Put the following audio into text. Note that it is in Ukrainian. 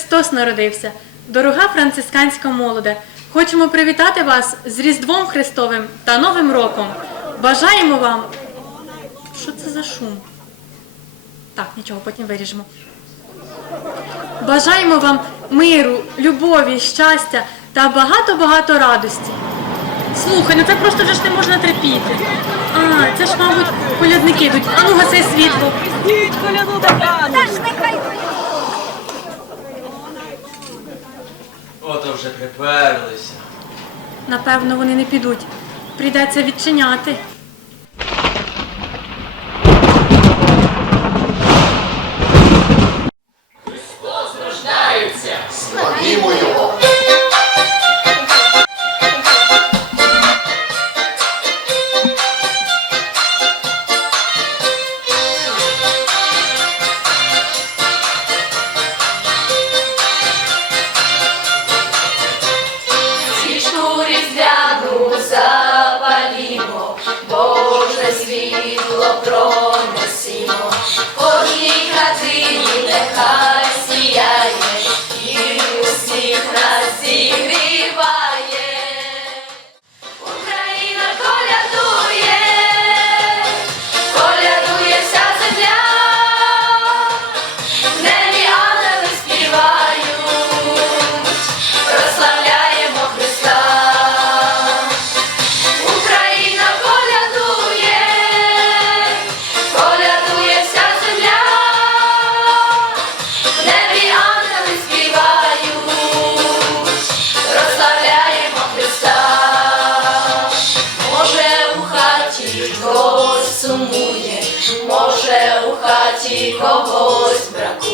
Христос народився, дорога францисканська молоде. Хочемо привітати вас з Різдвом Христовим та Новим роком. Бажаємо вам. Що це за шум? Так, нічого, потім виріжемо. Бажаємо вам миру, любові, щастя та багато-багато радості. Слухай, ну це просто вже ж не можна терпіти. А, це ж, мабуть, колядники йдуть. А ну гаси світло. Діть коляду! Та ж нехай Ото вже приперлися. Напевно, вони не підуть. Прийдеться відчиняти. Славімо його! Хаті когось бракує,